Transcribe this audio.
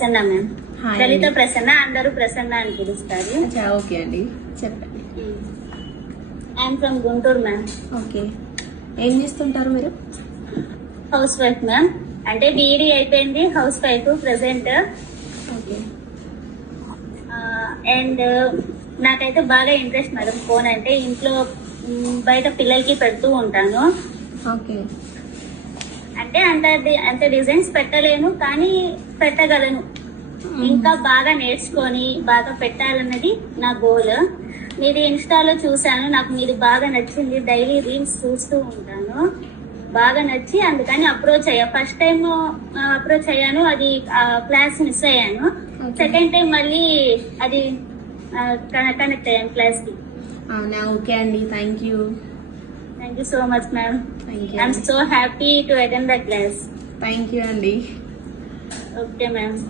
Prasanna ma'am. Hi లలిత అండి. ప్రసన్న, అందరూ ప్రసన్న అని పిలుస్తారు. అచ్చా, ఓకే అండి, చెప్పండి. I'm from Guntur ma'am. Okay, ఏం చేస్తుంటారు మీరు? House wife ma'am. అంటే బీఈడీ అయిపోయింది, house wife present. Okay. And నాకైతే బాగా ఇంట్రెస్ట్ మేడం ఫోన్ అంటే. ఇంట్లో బయట పిల్లలకి పెడుతూ ఉంటాను. ఓకే. అంటే అంత డిజైన్స్ పెట్టలేను, కానీ పెట్టగలను. ఇంకా బాగా నేర్చుకొని బాగా పెట్టాలన్నది నా గోల్. మీది ఇన్స్టాలో చూసాను, నాకు మీది బాగా నచ్చింది. డైలీ రీల్స్ చూస్తూ ఉంటాను, బాగా నచ్చి అందుకని అప్రోచ్ అయ్యా. ఫస్ట్ టైం అప్రోచ్ అయ్యాను, అది క్లాస్ మిస్ అయ్యాను. సెకండ్ టైం మళ్ళీ అది కనెక్ట్ అయ్యాను క్లాస్ కి. అవునా, ఓకే అండి, thank you. Thank you so much ma'am. Thank you. I'm so happy to attend the class. Thank you అండి. Okay ma'am.